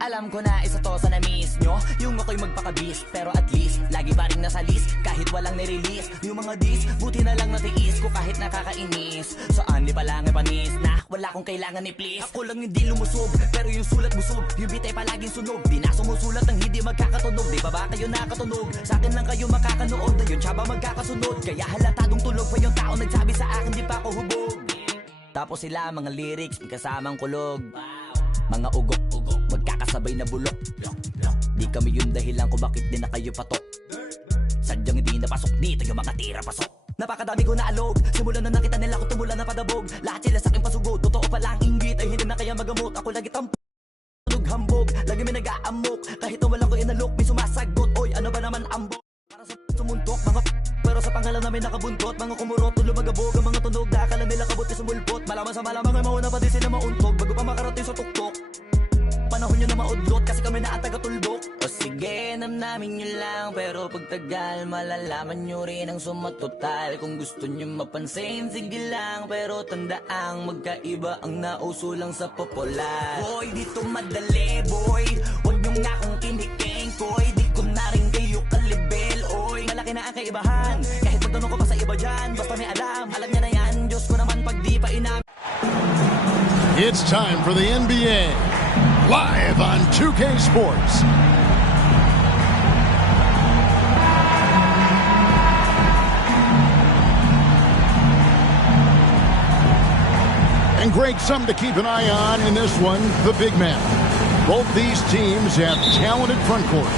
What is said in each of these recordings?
Alam ko na isa to sa na-miss nyo, yung ako'y magpakabis. Pero at least, lagi pa rin nasa list, kahit walang nirelease. Yung mga dis, buti na lang natiis ko kahit nakakainis. Saan di pa lang ay panis na, wala kong kailangan ni please. Ako lang yung di lumusog, pero yung sulat busog. Yung bitay palaging sunog, di na sumusulat ng hindi magkakatunog. Di ba ba kayo nakatunog? Sa akin lang kayo makakanood, na yun tsaba magkakasunod. Kaya halatadong tulog pa yung tao nagsabi sa akin di pa ako hubog. Tapos sila mga lyrics, may kasamang kulog. Mga ugok-ugok, magkakasabay na bulok. Di kami yung dahilan kung bakit di na kayo patok. Sadyang hindi napasok dito yung mga tira pasok. Napakadami ko na alog, simulan na nakita nila ko tumula na padabog. Lahat sila sa akin pasugod, totoo pala ang inggit ay hindi na kaya magamot. Ako lagi tampog, hambog, lagi may nag-aamok. Kahit wala ko inalok, may sumasagot. Oy, ano ba naman ambog? Para sa sumuntok, mga pero sa pangalan namin nakabuntot. Mga kumurot, lumagabog ang mga tunog. Nakakala nila kabot na sumulpot. Malaman sa malamang ay mauna pa din sila mauntog. Bago pa makarating sa tuktok, panahon nyo na maudlot kasi kami na ang taga-tulbok. O sige, namnamin nyo lang, pero pagtagal malalaman nyo rin ang sumatotal. Kung gusto nyo mapansin, sige lang, pero tandaang magkaiba ang nauso lang sa popular. Boy, dito madali, boy, huwag nyo nga akong kiniking, koy. Di ko na rin kayo kalibel, oy. Malaki na ang kaibahan, kahit magtanong ko pa sa iba dyan. Basta may alam, alam niya na yan, Diyos ko naman pag di pa inam. It's time for the NBA. Live on 2K Sports. And Greg, something to keep an eye on in this one, the big man. Both these teams have talented front courts.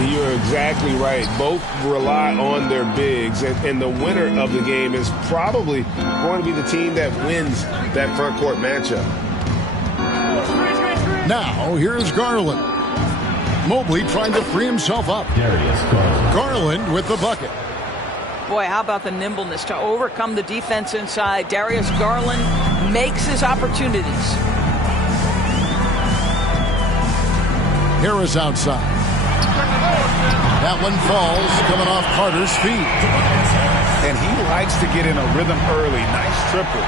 You're exactly right. Both rely on their bigs, and the winner of the game is probably going to be the team that wins that front court matchup. Now, here's Garland. Mobley trying to free himself up. Garland with the bucket. Boy, how about the nimbleness to overcome the defense inside. Darius Garland makes his opportunities. Harris outside. That one falls, coming off Carter's feet. And he likes to get in a rhythm early. Nice triple.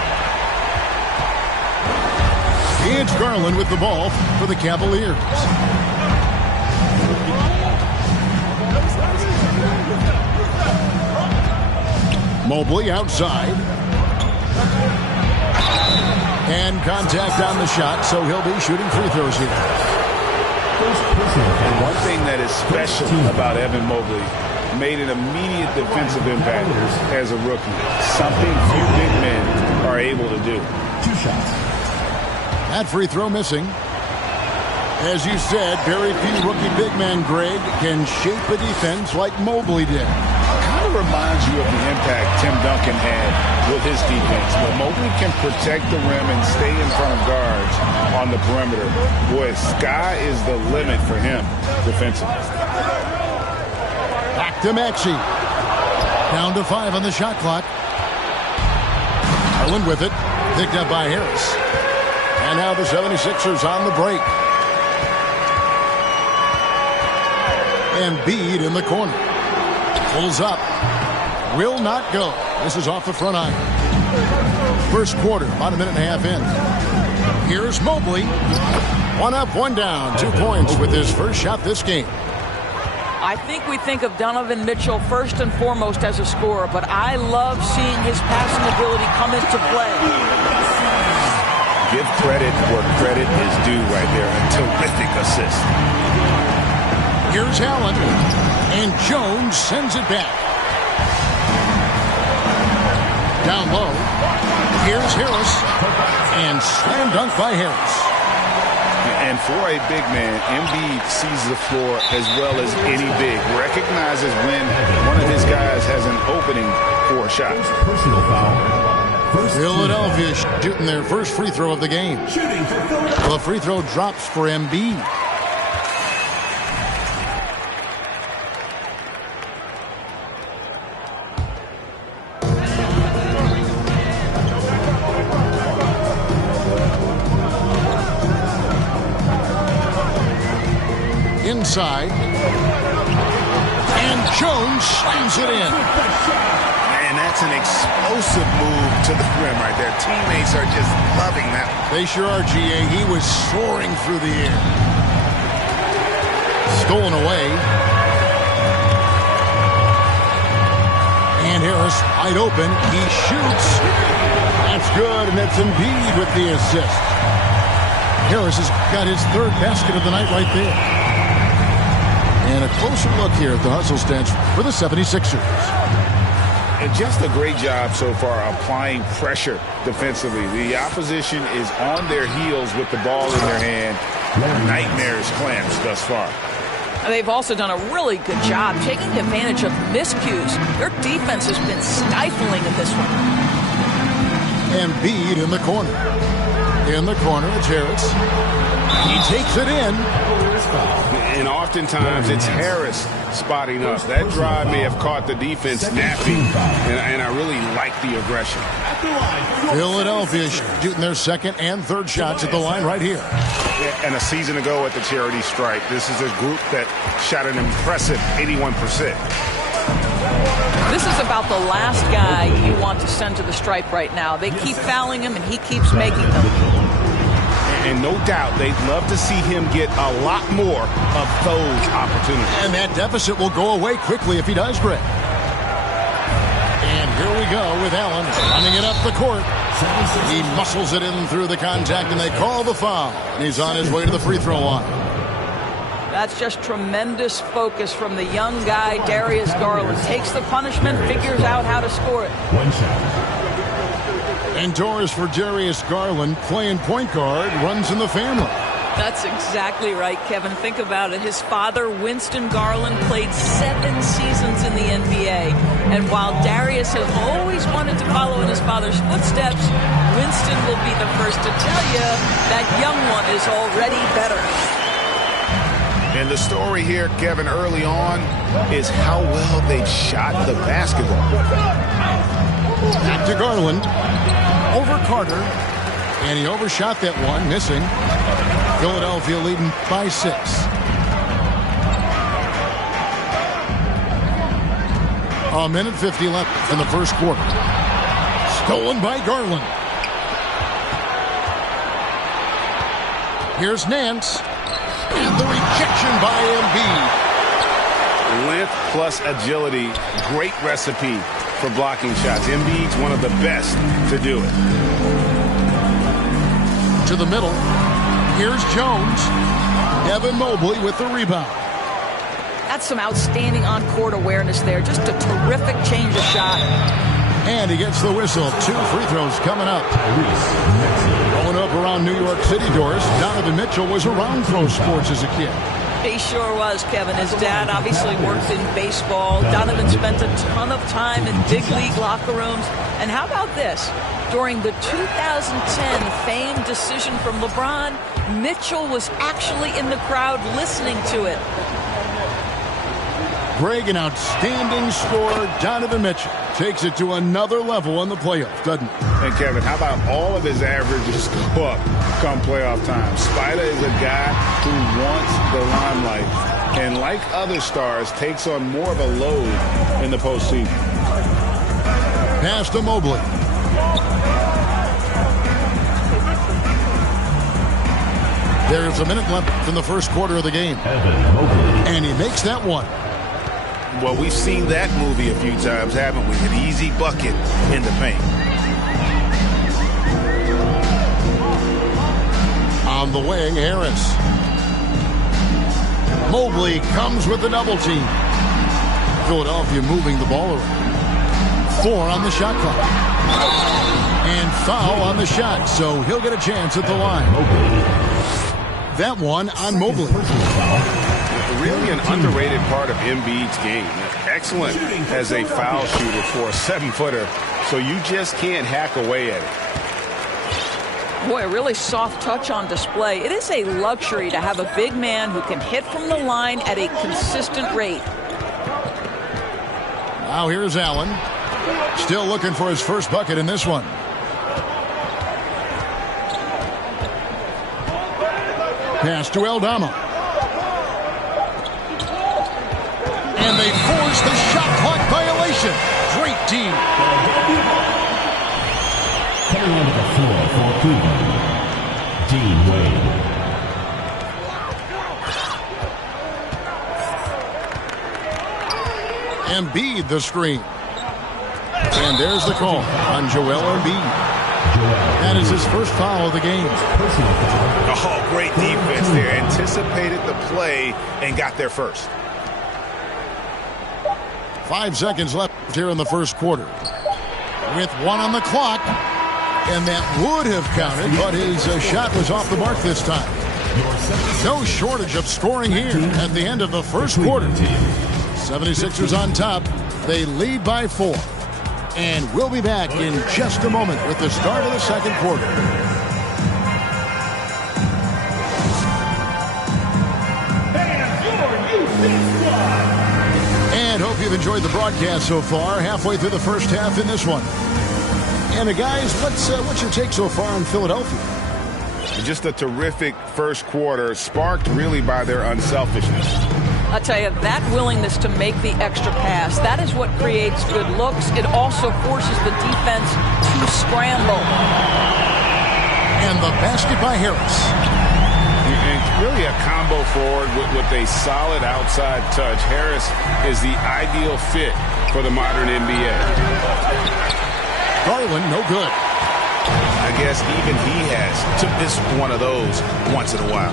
It's Garland with the ball for the Cavaliers. Mobley outside. And contact on the shot, so he'll be shooting free throws here. And one thing that is special about Evan Mobley, made an immediate defensive impact as a rookie. Something few big men are able to do. 2 shots. That free throw missing. As you said, very few rookie big men, Greg, can shape a defense like Mobley did. Kind of reminds you of the impact Tim Duncan had with his defense. But Mobley can protect the rim and stay in front of guards on the perimeter. Boy, sky is the limit for him defensively. Back to Maxey. Down to 5 on the shot clock. Garland with it. Picked up by Harris. And now the 76ers on the break. Embiid in the corner. Pulls up. Will not go. This is off the front iron. First quarter, about a minute and a half in. Here's Mobley. 1 up, 1 down. 2 points with his first shot this game. I think we think of Donovan Mitchell first and foremost as a scorer, but I love seeing his passing ability come into play. Give credit where credit is due right there. A terrific assist. Here's Allen. And Jones sends it back. Down low. Here's Harris. And slam dunk by Harris. And for a big man, Embiid sees the floor as well as any big. Recognizes when one of his guys has an opening for a shot. Personal foul. Philadelphia shooting their first free throw of the game. The free throw drops for Embiid. inside. And Jones slams it in. And that's an explosive move to the rim right there. Teammates are just loving that. They sure are, GA. He was soaring through the air. Stolen away. And Harris wide open. He shoots. That's good, and that's Embiid with the assist. Harris has got his third basket of the night right there. And a closer look here at the hustle stats for the 76ers. And just a great job so far applying pressure defensively. The opposition is on their heels with the ball in their hand. Nightmares clamps thus far. They've also done a really good job taking advantage of miscues. Their defense has been stifling in this one. Embiid in the corner. In the corner, it's Harris. He takes it in. And oftentimes it's Harris spotting up. That drive may have caught the defense napping, and I really like the aggression. Philadelphia shooting their second and third shots at the line right here. And a season ago at the charity stripe, this is a group that shot an impressive 81%. This is about the last guy you want to send to the stripe right now. They keep fouling him, and he keeps making them. And no doubt they'd love to see him get a lot more of those opportunities. And that deficit will go away quickly if he does, Greg. And here we go with Allen running it up the court. He muscles it in through the contact, and they call the foul. And he's on his way to the free throw line. That's just tremendous focus from the young guy, Darius Garland. Takes the punishment, figures out how to score it. One shot. Indoors for Darius Garland, playing point guard, runs in the family. That's exactly right, Kevin. Think about it. His father, Winston Garland, played 7 seasons in the NBA. And while Darius has always wanted to follow in his father's footsteps, Winston will be the first to tell you that young one is already better. And the story here, Kevin, early on is how well they've shot the basketball. Back to Garland. Over Carter. And he overshot that one, missing. Philadelphia leading by 6. A minute 50 left in the first quarter. Stolen by Garland. Here's Nance. And the rejection by Embiid. Length plus agility, great recipe for blocking shots. Embiid's one of the best to do it. To the middle. Here's Jones. Evan Mobley with the rebound. That's some outstanding on-court awareness there. Just a terrific change of shot. And he gets the whistle. 2 free throws coming up. Growing up around New York City, Doris, Donovan Mitchell was around pro sports as a kid. He sure was, Kevin. His dad obviously worked in baseball. Donovan spent a ton of time in big league locker rooms. And how about this? During the 2010 famed decision from LeBron, Mitchell was actually in the crowd listening to it. Greg, an outstanding scorer, Donovan Mitchell, takes it to another level in the playoffs, doesn't he? And Kevin, how about all of his averages go up come playoff time? Spider is a guy who wants the limelight, and like other stars, takes on more of a load in the postseason. Pass to Mobley. There's a minute left in the first quarter of the game. And he makes that one. Well, we've seen that movie a few times, haven't we? An easy bucket in the paint. On the wing, Harris. Mobley comes with the double team. Philadelphia moving the ball around. 4 on the shot clock. And foul on the shot, so he'll get a chance at the line. That one on Mobley. Really an underrated part of Embiid's game. Excellent as a foul shooter for a 7-footer, so you just can't hack away at it. Boy, a really soft touch on display. It is a luxury to have a big man who can hit from the line at a consistent rate. Now here's Allen. Still looking for his first bucket in this one. Pass to Aldama. And they force the shot clock violation. Great team. Coming onto the floor for Cleveland, Dean Wade. Embiid the screen. And there's the call on Joel Embiid. That is his first foul of the game. Oh, great defense there. Anticipated the play and got there first. 5 seconds left here in the first quarter. With 1 on the clock. And that would have counted, but his shot was off the mark this time. No shortage of scoring here at the end of the first quarter. 76ers on top. They lead by 4. And we'll be back in just a moment with the start of the second quarter. And hope you've enjoyed the broadcast so far. Halfway through the first half in this one. And guys, what's your take so far on Philadelphia? Just a terrific first quarter, sparked really by their unselfishness. I'll tell you, that willingness to make the extra pass, that is what creates good looks. It also forces the defense to scramble. And the basket by Harris. And really a combo forward with a solid outside touch. Harris is the ideal fit for the modern NBA. Garland, no good. I guess even he has to miss one of those once in a while.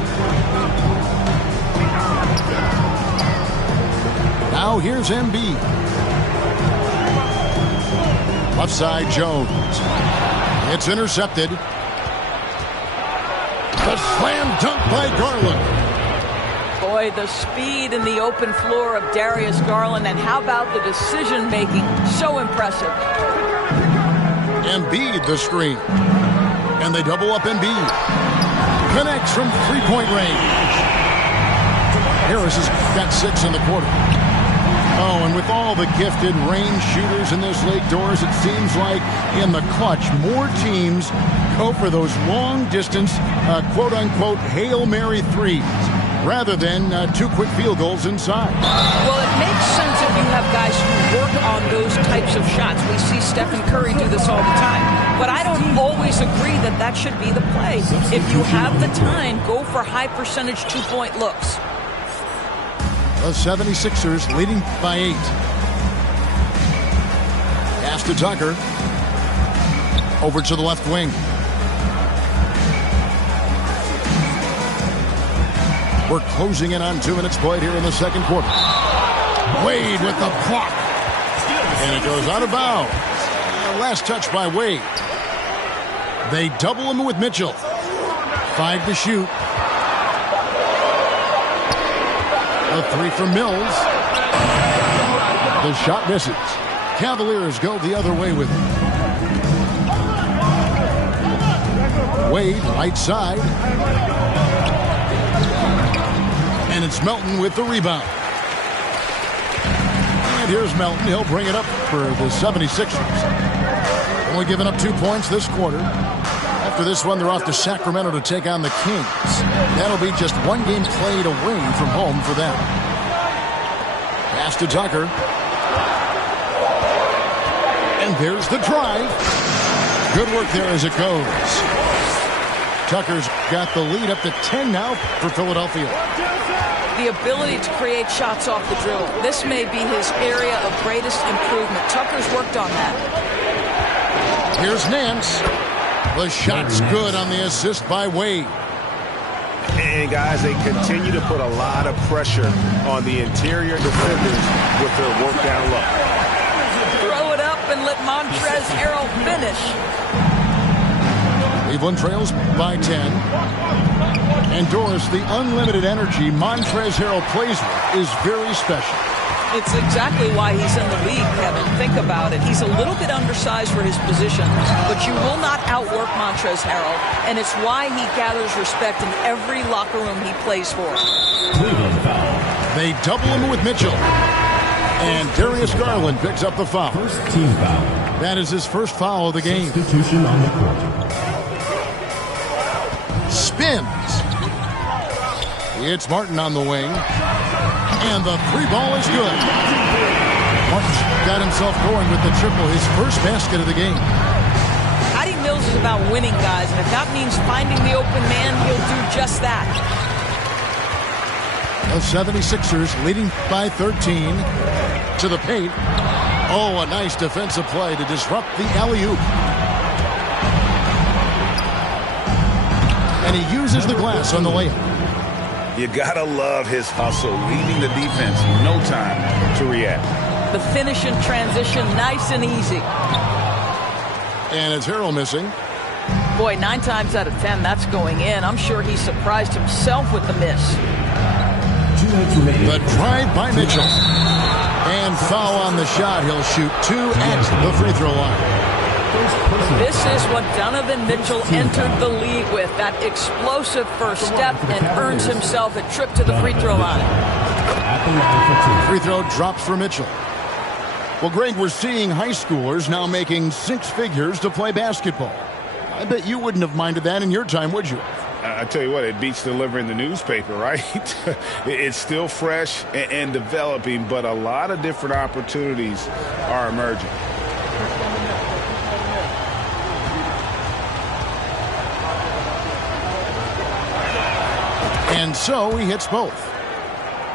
Now here's Embiid. Left side, Jones. It's intercepted. The slam dunk by Garland. Boy, the speed in the open floor of Darius Garland, and how about the decision-making? So impressive. Embiid the screen. And they double up Embiid. Connects from three-point range. Harris has got 6 in the quarter. Oh, and with all the gifted range shooters in this league, Doors, it seems like in the clutch, more teams go for those long-distance, quote-unquote, Hail Mary threes, rather than 2 quick field goals inside. Well, it makes sense if you have guys who work on those types of shots. We see Stephen Curry do this all the time. But I don't always agree that that should be the play. If you have the time, go for high-percentage 2-point looks. The 76ers leading by 8. Pass to Tucker. Over to the left wing. We're closing in on 2 minutes played here in the second quarter. Wade with the block. And it goes out of bounds. Last touch by Wade. They double him with Mitchell. 5 to shoot. A 3 from Mills. The shot misses. Cavaliers go the other way with it. Wade, right side. And it's Melton with the rebound. And here's Melton. He'll bring it up for the 76ers. Only giving up 2 points this quarter. After this one, they're off to Sacramento to take on the Kings. That'll be just 1 game played away from home for them. Pass to Tucker. And there's the drive. Good work there as it goes. Tucker's got the lead up to 10 now for Philadelphia. The ability to create shots off the dribble. This may be his area of greatest improvement. Tucker's worked on that. Here's Nance. The shot's good on the assist by Wade. And guys, they continue to put a lot of pressure on the interior defenders with their work down low. Throw it up and let Montrezl Harrell finish. Cleveland trails by 10. And Doris, the unlimited energy Montrezl Harrell plays with is very special. It's exactly why he's in the league, Kevin. Think about it. He's a little bit undersized for his position, but you will not outwork Montrezl Harrell, and it's why he gathers respect in every locker room he plays for. Cleveland foul. They double him with Mitchell. And Darius Garland picks up the foul. First team foul. That is his first foul of the game. Substitution on the court. Spins. It's Martin on the wing. And the three ball is good. Martin's got himself going with the triple, his first basket of the game. Patty Mills is about winning, guys, and if that means finding the open man, he'll do just that. The 76ers leading by 13 to the paint. Oh, a nice defensive play to disrupt the alley-oop. And he uses the glass on the layup. You gotta love his hustle, leaving the defense no time to react. The finish in transition, nice and easy. And it's Harrell missing. Boy, 9 times out of 10, that's going in. I'm sure he surprised himself with the miss. The drive by Mitchell. And foul on the shot. He'll shoot 2 at the free throw line. This is what Donovan Mitchell entered the league with, that explosive first step, and earns himself a trip to the free throw line. Free throw drops for Mitchell. Well, Greg, we're seeing high schoolers now making 6 figures to play basketball. I bet you wouldn't have minded that in your time, would you? I tell you what, it beats delivering the newspaper, right? It's still fresh and developing, but a lot of different opportunities are emerging. And so he hits both.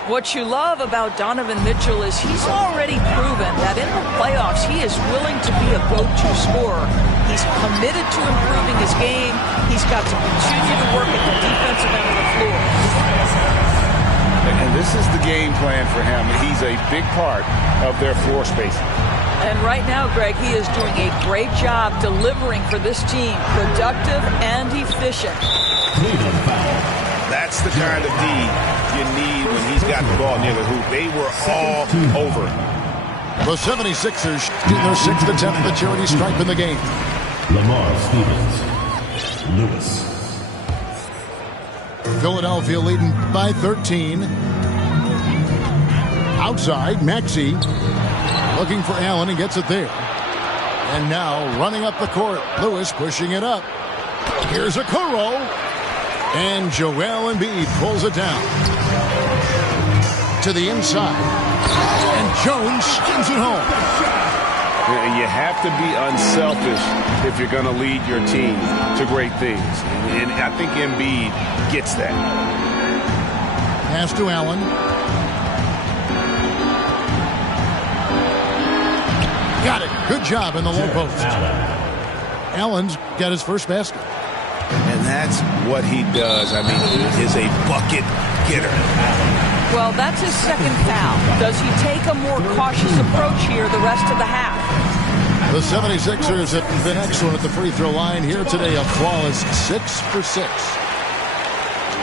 What you love about Donovan Mitchell is he's already proven that in the playoffs he is willing to be a go-to scorer. He's committed to improving his game. He's got to continue to work at the defensive end of the floor. And this is the game plan for him. He's a big part of their floor spacing. And right now, Greg, he is doing a great job delivering for this team, productive and efficient. That's the kind of D you need when he's got the ball near the hoop. They were all over. The 76ers do their 6th attempt at the charity stripe in the game. Lamar Stevens. Lewis. Philadelphia leading by 13. Outside, Maxey looking for Allen and gets it there. And now running up the court, Lewis pushing it up. Here's a Okoro. And Joel Embiid pulls it down to the inside. And Jones skins it home. And you have to be unselfish if you're going to lead your team to great things. And I think Embiid gets that. Pass to Allen. Got it. Good job in the low post. Allen's got his first basket. And that's what he does. I mean, he is a bucket getter. Well, that's his second foul. Does he take a more cautious approach here the rest of the half? The 76ers have been excellent at the free throw line here today. A flawless 6 for 6.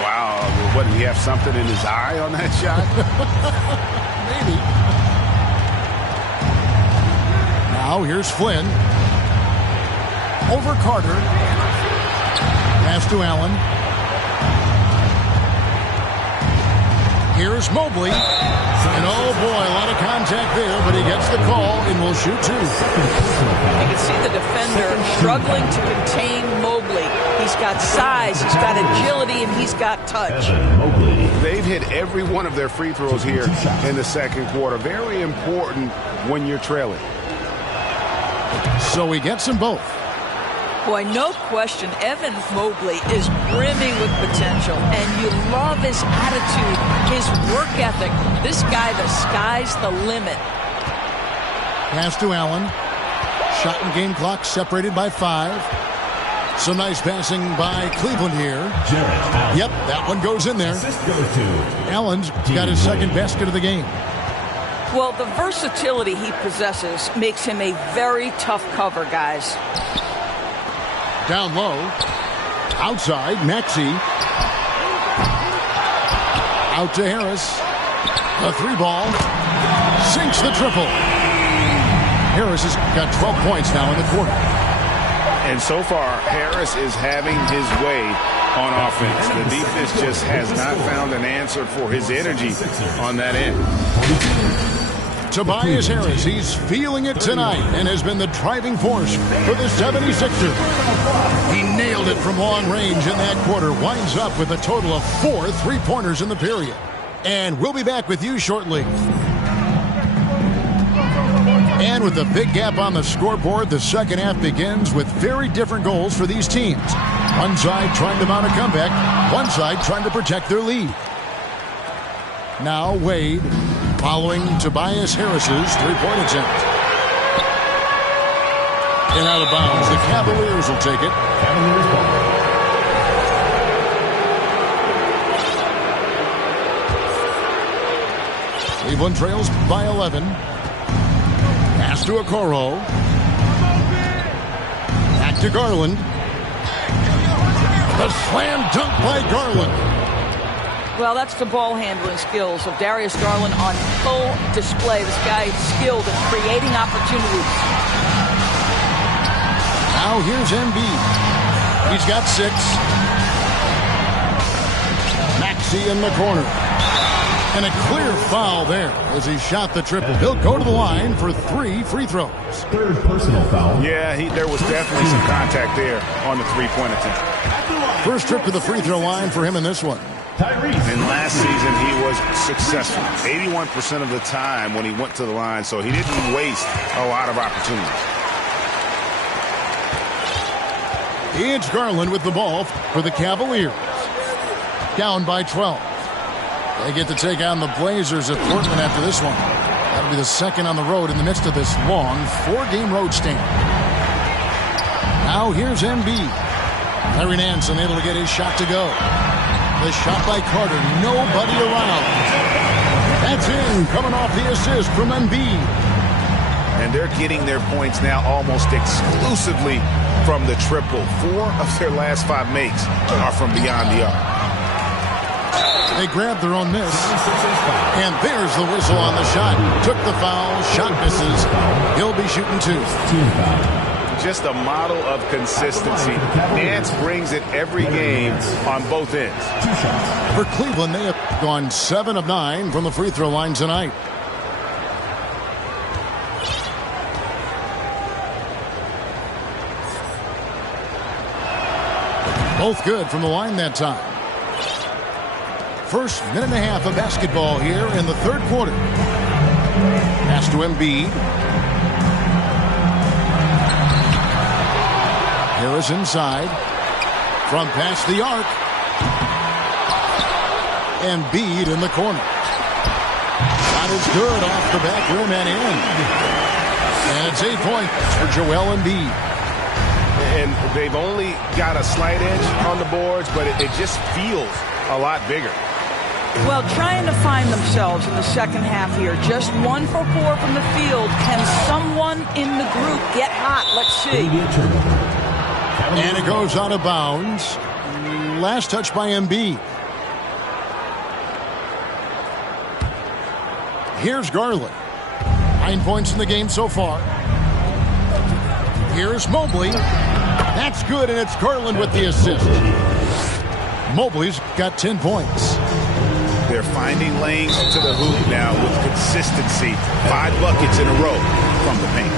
Wow. What, did he have something in his eye on that shot? Maybe. Now here's Flynn. Over Carter. Pass to Allen. Here's Mobley. And oh boy, a lot of contact there, but he gets the call and will shoot 2. You can see the defender struggling to contain Mobley. He's got size, he's got agility, and he's got touch. They've hit every one of their free throws here in the second quarter. Very important when you're trailing. So he gets them both. Boy, no question, Evan Mobley is brimming with potential, and you love his attitude, his work ethic. This guy, the sky's the limit. Pass to Allen. Shot and game clock separated by 5. Some nice passing by Cleveland here. Yep, that one goes in there. Allen's got his second basket of the game. Well, the versatility he possesses makes him a very tough cover, guys. Down low. Outside, Maxey. Out to Harris. A 3-ball. Sinks the triple. Harris has got 12 points now in the quarter. And so far, Harris is having his way on offense. The defense just has not found an answer for his energy on that end. Tobias Harris, he's feeling it tonight and has been the driving force for the 76ers. He nailed it from long range in that quarter. Winds up with a total of 4 3-pointers in the period. And we'll be back with you shortly. And with a big gap on the scoreboard, the second half begins with very different goals for these teams. One side trying to mount a comeback, one side trying to protect their lead. Now Wade following Tobias Harris's three-point attempt. And out of bounds, the Cavaliers will take it. Cleveland trails by 11. Pass to Okoro. Back to Garland. The slam dunk by Garland. Well, that's the ball handling skills of Darius Garland on full display. This guy is skilled at creating opportunities. Now here's Embiid. He's got 6. Maxey in the corner. And a clear foul there as he shot the triple. He'll go to the line for 3 free throws. Third personal foul. Yeah, there was definitely some contact there on the three-point attempt. First trip to the free throw line for him in this one. And last season he was successful 81% of the time when he went to the line, so he didn't waste a lot of opportunities. It's Garland with the ball for the Cavaliers. Down by 12. They get to take on the Blazers at Portland after this one. That'll be the second on the road in the midst of this long 4-game road stand. Now here's Embiid. Larry Nance unable to get his shot to go. The shot by Carter. Nobody around. That's in, coming off the assist from Embiid. And they're getting their points now almost exclusively from the triple. 4 of their last 5 makes are from beyond the arc. They grabbed their own miss. And there's the whistle on the shot. Took the foul. Shot misses. He'll be shooting 2. Just a model of consistency. Nance brings it every game on both ends. For Cleveland, they have gone 7 of 9 from the free throw line tonight. Both good from the line that time. First minute and a half of basketball here in the third quarter. Pass to Embiid. Harris inside. From past the arc. Embiid in the corner. Shot is good off the back rim and in. And it's 8 points for Joel Embiid. And they've only got a slight edge on the boards, but it just feels a lot bigger. Well, trying to find themselves in the second half here. Just 1 for 4 from the field. Can someone in the group get hot? Let's see. And it goes out of bounds. Last touch by Embiid. Here's Garland. 9 points in the game so far. Here's Mobley. That's good, and it's Garland with the assist. Mobley's got 10 points. They're finding lanes to the hoop now with consistency. 5 buckets in a row from the paint.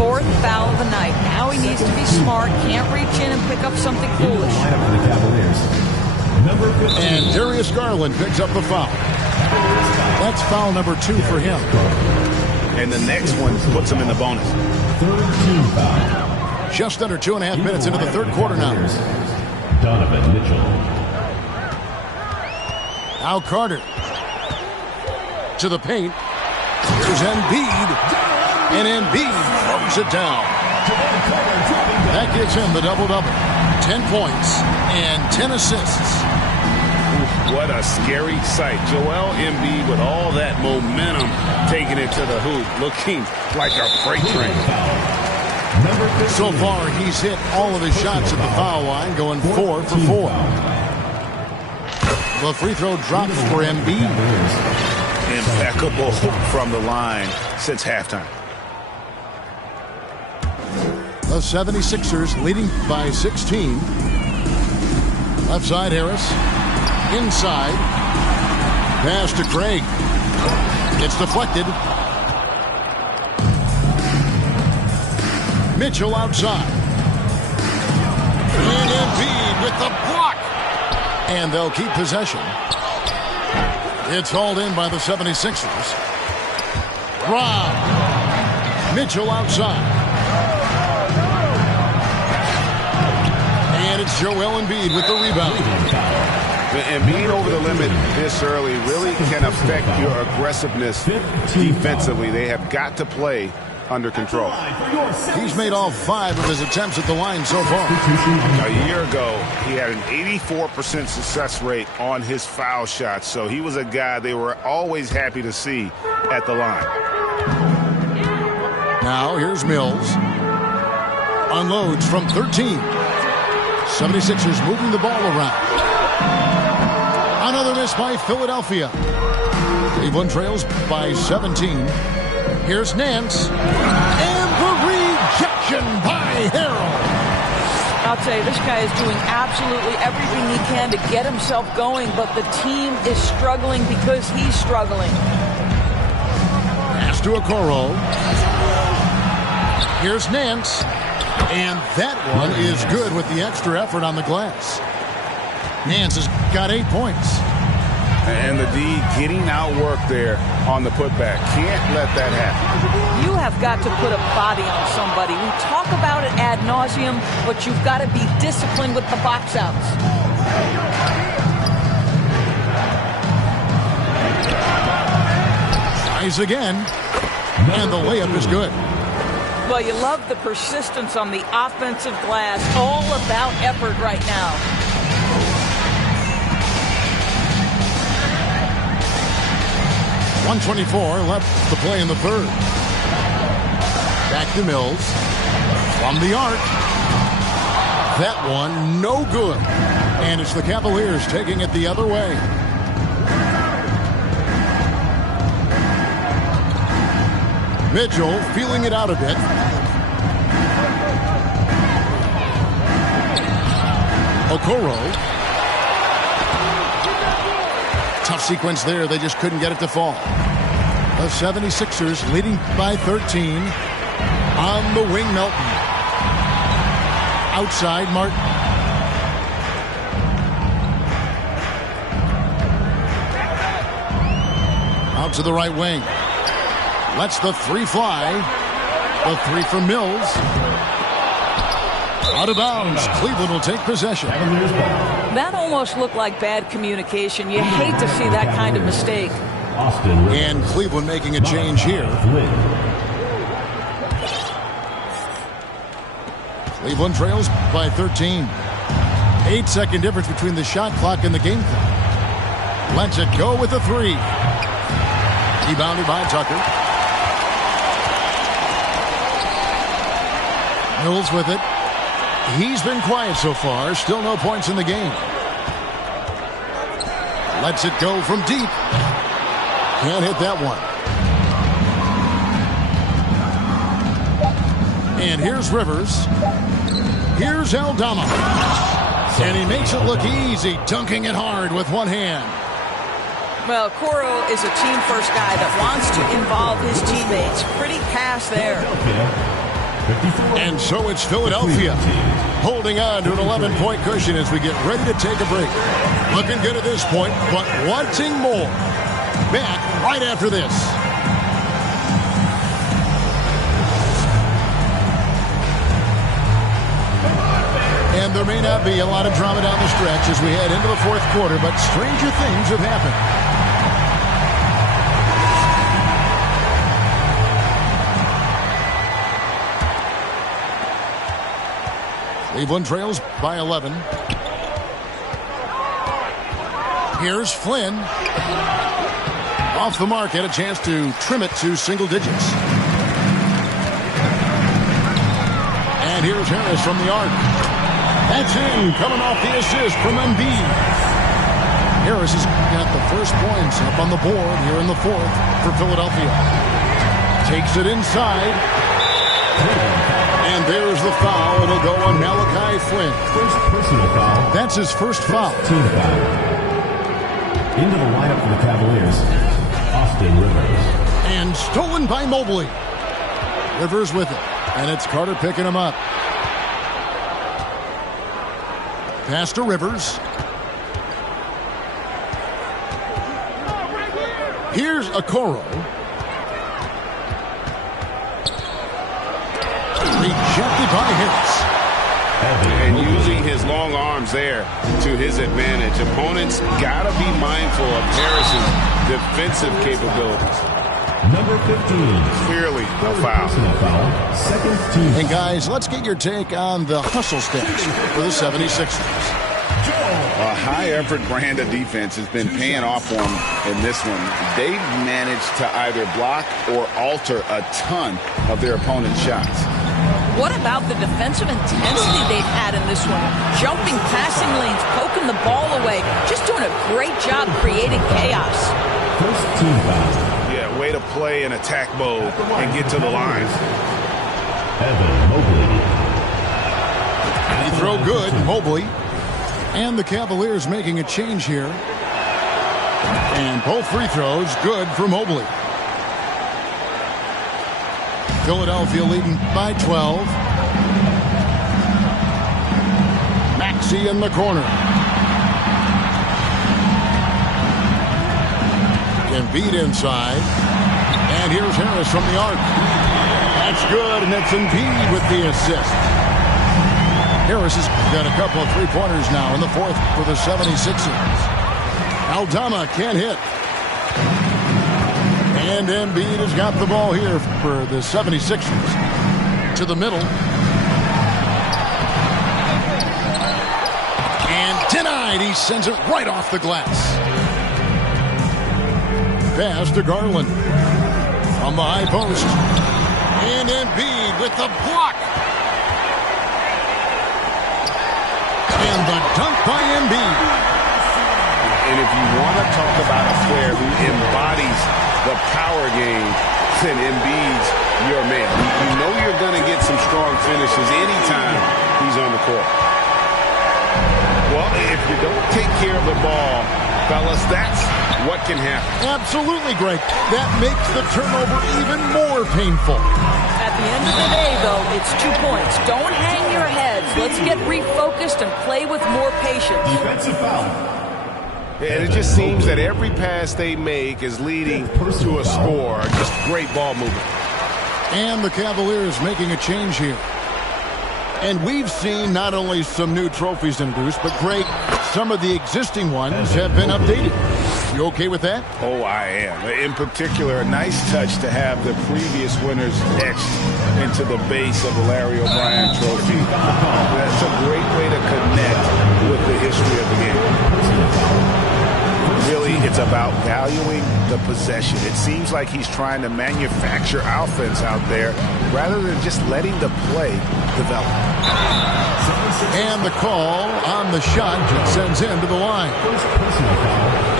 4th foul of the night. Now he needs to be smart. Can't reach in and pick up something foolish. And Darius Garland picks up the foul. That's foul number 2 for him. And the next one puts him in the bonus. Just under 2.5 minutes into the third quarter now. Donovan Mitchell. Now Carter. To the paint. Here's Embiid. And Embiid throws it down. That gives him the double-double. 10 points and 10 assists. What a scary sight. Joel Embiid with all that momentum taking it to the hoop, looking like a freight train. So far, he's hit all of his shots at the foul line, going 4 for 4. The free throw drops for Embiid. Impeccable from the line since halftime. The 76ers leading by 16. Left side, Harris. Inside. Pass to Craig. It's deflected. Mitchell outside. And Embiid with the block. And they'll keep possession. It's hauled in by the 76ers. Rob. Mitchell outside. And it's Joel Embiid with the rebound. And being over the limit this early really can affect your aggressiveness defensively. They have got to play under control. He's made all 5 of his attempts at the line so far. A year ago, he had an 84% success rate on his foul shots, so he was a guy they were always happy to see at the line. Now here's Mills. Unloads from 13. 76ers moving the ball around. Another miss by Philadelphia. Cleveland trails by 17. Here's Nance. And the rejection by Harrell. I'll tell you, this guy is doing absolutely everything he can to get himself going, but the team is struggling because he's struggling. Pass to Okoro. Here's Nance. And that one is good with the extra effort on the glass. Nance has got 8 points. And the D getting outworked there on the putback. Can't let that happen. You have got to put a body on somebody. We talk about it ad nauseum, but you've got to be disciplined with the box outs. Tries again. And the layup is good. Well, you love the persistence on the offensive glass. All about effort right now. .124 left to play in the third. Back to Mills. From the arc. That one no good. And it's the Cavaliers taking it the other way. Mitchell feeling it out a bit. Okoro. Tough sequence there. They just couldn't get it to fall. The 76ers leading by 13. On the wing, Melton. Outside, Martin. Out to the right wing. Lets the 3 fly. The 3 from Mills. Out of bounds. Cleveland will take possession. That almost looked like bad communication. You hate to see that kind of mistake. And Cleveland making a change here. Cleveland trails by 13. 8-second difference between the shot clock and the game clock. Lets it go with a 3. Rebounded by Tucker. Mills with it. He's been quiet so far. Still no points in the game. Lets it go from deep. Can't hit that one. And here's Rivers. Here's Aldama. And he makes it look easy, dunking it hard with one hand. Well, Okoro is a team-first guy that wants to involve his teammates. Pretty pass there. And so it's Philadelphia holding on to an 11-point cushion as we get ready to take a break. Looking good at this point, but wanting more. Back right after this. And there may not be a lot of drama down the stretch as we head into the fourth quarter, but stranger things have happened. Cleveland trails by 11. Here's Flynn. Off the mark, had a chance to trim it to single digits. And here's Harris from the arc. That's in, coming off the assist from Embiid. Harris has got the first points up on the board here in the fourth for Philadelphia. Takes it inside. And there's the foul. It'll go on Malachi Flynn. First personal foul. That's his first foul. Team foul. Into the lineup for the Cavaliers, Austin Rivers. And stolen by Mobley. Rivers with it. And it's Carter picking him up. Pass to Rivers. Here's Okoro. Rejected by Harris. And using his long arms there to his advantage. Opponents got to be mindful of Harris's defensive capabilities. Number 15. Clearly a foul. Second team. And guys, let's get your take on the hustle stats for the 76ers. A high-effort brand of defense has been paying off for them in this one. They've managed to either block or alter a ton of their opponent's shots. What about the defensive intensity they've had in this one? Jumping passing lanes, poking the ball away, just doing a great job creating chaos. First team foul. Yeah, way to play in attack mode and get to the line. Evan Mobley. He throw good, Mobley. And the Cavaliers making a change here. And both free throws good for Mobley. Philadelphia leading by 12. Maxey in the corner. Embiid inside. And here's Harris from the arc. That's good, and it's Embiid with the assist. Harris has got a couple of three-pointers now in the fourth for the 76ers. Aldama can't hit. And Embiid has got the ball here for the 76ers. To the middle. And denied. He sends it right off the glass. Pass to Garland. From the high post. And Embiid with the block. And the dunk by Embiid. And if you want to talk about a player who embodies the power game, then Embiid's your man. You know you're going to get some strong finishes anytime he's on the court. Well, if you don't take care of the ball, fellas, that's what can happen. Absolutely, Greg. That makes the turnover even more painful. At the end of the day, though, it's 2 points. Don't hang your heads. Let's get refocused and play with more patience. Defensive foul. And it just seems that every pass they make is leading to a score. Just great ball movement. And the Cavaliers making a change here. And we've seen not only some new trophies introduced, but Greg, some of the existing ones have been updated. You okay with that? Oh, I am. In particular, a nice touch to have the previous winners etched into the base of the Larry O'Brien trophy. That's a great way to connect with the history of the game. Really, it's about valuing the possession. It seems like he's trying to manufacture offense out there rather than just letting the play develop. And the call on the shot sends him to the line.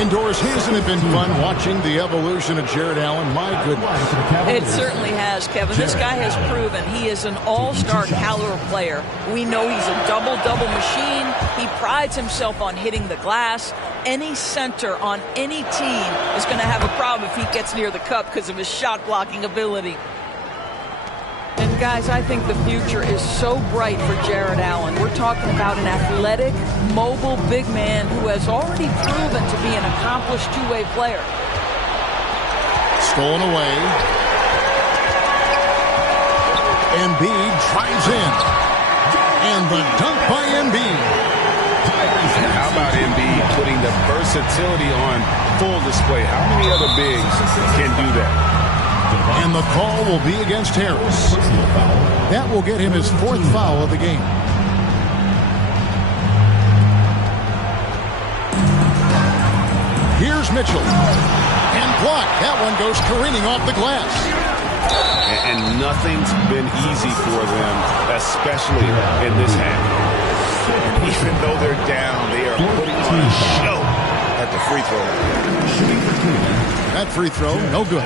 Indoors, hasn't it been fun watching the evolution of Jared Allen? My goodness. It certainly has, Kevin. This guy has proven he is an all-star caliber player. We know he's a double-double machine. He prides himself on hitting the glass. Any center on any team is going to have a problem if he gets near the cup because of his shot-blocking ability. And guys, I think the future is so bright for Jared Allen. We're talking about an athletic, mobile big man who has already proven to be an accomplished two-way player. Stolen away. Embiid drives in. And the dunk by Embiid. How about Embiid putting the versatility on full display? How many other bigs can do that? And the call will be against Harris. That will get him his fourth foul of the game. Here's Mitchell. And blocked. That one goes careening off the glass. And nothing's been easy for them, especially in this half. Even though they're down, they are putting on a show at the free throw line. That free throw, no good.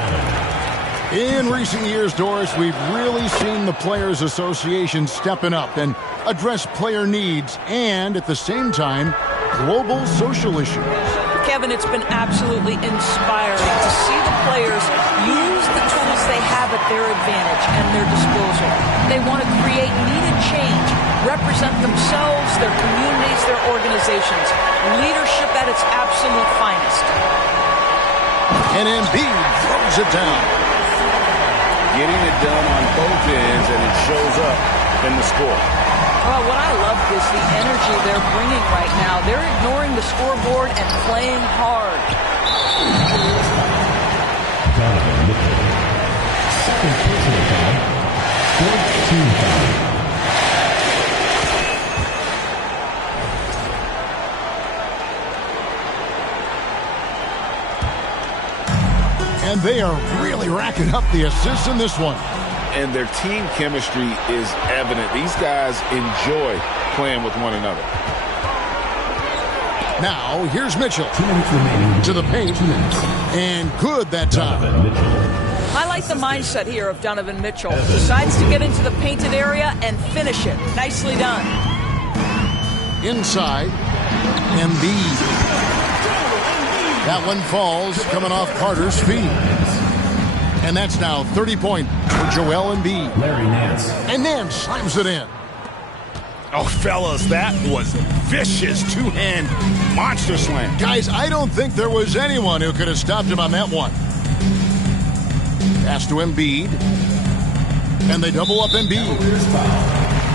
In recent years, Doris, we've really seen the Players Association stepping up and address player needs and, at the same time, global social issues. Kevin, it's been absolutely inspiring to see the players use the tools they have at their advantage and their disposal. They want to create needed change, represent themselves, their communities, their organizations. Leadership at its absolute finest. And Embiid throws it down. Getting it done on both ends, and it shows up in the score. Well, what I love is the energy they're bringing right now. They're ignoring the scoreboard and playing hard. Donovan Mitchell. Second personal foul. Fourth team foul. And they are really racking up the assists in this one. And their team chemistry is evident. These guys enjoy playing with one another. Now, here's Mitchell 2 minutes remaining. to the paint. 2 minutes. And good that time. Donovan Mitchell. I like the mindset here of Donovan Mitchell. Decides to get into the painted area and finish it. Nicely done. Inside, Embiid. That one falls, coming off Carter's feet. And that's now 30 points for Joel Embiid. Larry Nance. And Nance slams it in. Oh, fellas, that was vicious two-hand monster slam. Guys, I don't think there was anyone who could have stopped him on that one. Pass to Embiid. And they double up Embiid.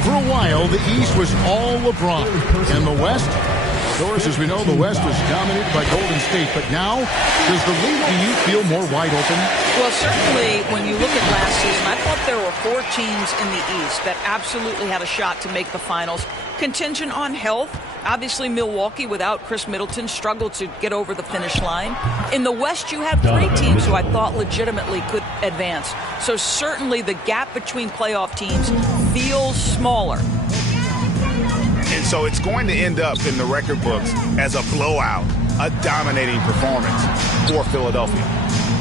For a while, the East was all LeBron. And the West, of course, as we know, the West was dominated by Golden State. But now, does the league, do you feel more wide open? Well, certainly when you look at last season, I thought there were 4 teams in the East that absolutely had a shot to make the finals. Contingent on health. Obviously, Milwaukee, without Chris Middleton, struggled to get over the finish line. In the West, you had 3 teams who I thought legitimately could advance. So certainly the gap between playoff teams feels smaller. And so it's going to end up in the record books as a blowout, a dominating performance for Philadelphia.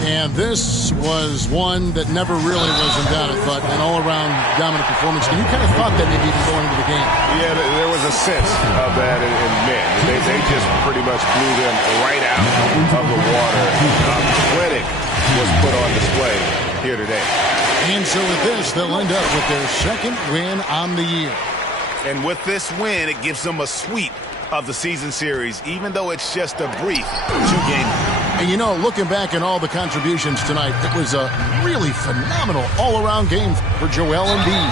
And this was one that never really was in doubt. I thought an all-around dominant performance. And you kind of thought that maybe even going into the game. Yeah, there was a sense of that in men. They just pretty much blew them right out of the water. Clinic was put on display here today. And so with this, they'll end up with their second win on the year. And with this win, it gives them a sweep of the season series, even though it's just a brief 2-game. And you know, looking back at all the contributions tonight, it was a really phenomenal all-around game for Joel Embiid.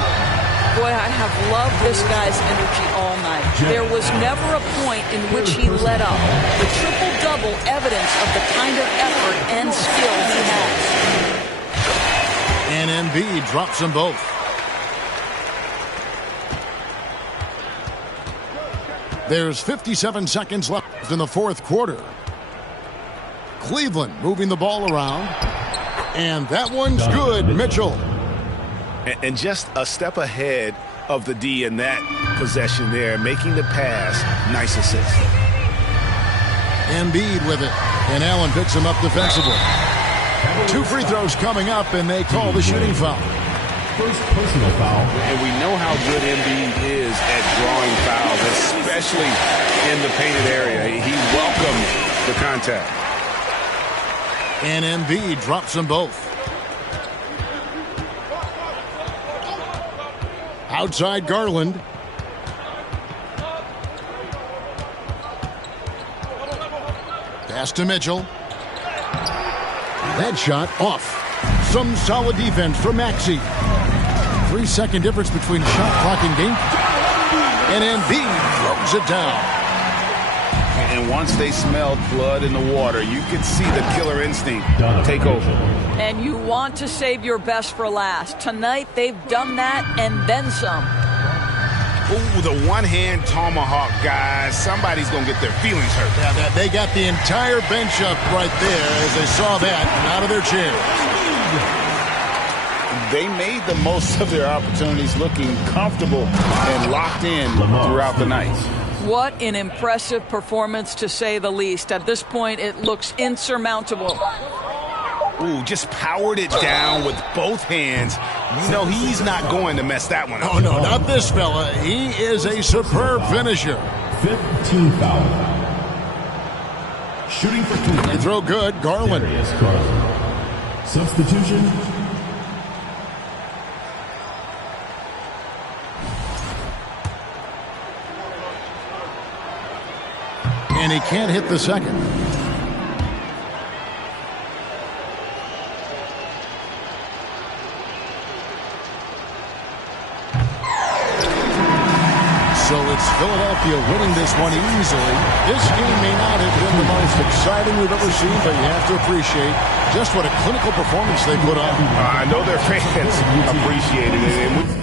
Boy, I have loved this guy's energy all night. There was never a point in which he let up. The triple-double evidence of the kind of effort and skill he has. And Embiid drops them both. There's 57 seconds left in the fourth quarter. Cleveland moving the ball around. And that one's good, Mitchell. And just a step ahead of the D in that possession there, making the pass. Nice assist. Embiid with it. And Allen picks him up defensively. 2 free throws coming up, and they call the shooting foul. First personal foul. And we know how good Embiid is at drawing fouls, especially in the painted area. He welcomed the contact. And Embiid drops them both. Outside Garland. Pass to Mitchell. That shot off. Some solid defense from Maxey. 3-second difference between shot clock and game. And Embiid throws it down. And once they smelled blood in the water, you could see the killer instinct take over. And you want to save your best for last. Tonight, they've done that and then some. Ooh, the one-hand tomahawk, guys. Somebody's going to get their feelings hurt. Yeah, they got the entire bench up right there as they saw that and out of their chairs. They made the most of their opportunities, looking comfortable and locked in throughout the night. What an impressive performance, to say the least. At this point, it looks insurmountable. Ooh, just powered it down with both hands. You know he's not going to mess that one up. Oh, no, not this fella. He is a superb finisher. 15 foul. Shooting for 2. They throw good. Garland. Substitution. And he can't hit the second. So it's Philadelphia winning this one easily. This game may not have been the most exciting we've ever seen, but you have to appreciate just what a clinical performance they put on. I know their fans appreciated it. And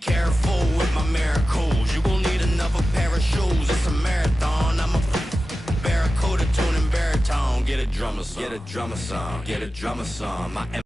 careful with my miracles. You gon' need another pair of shoes. It's a marathon. I'm a barracuda tuning baritone. Get a drummer song. Get a drummer song. Get a drummer song. My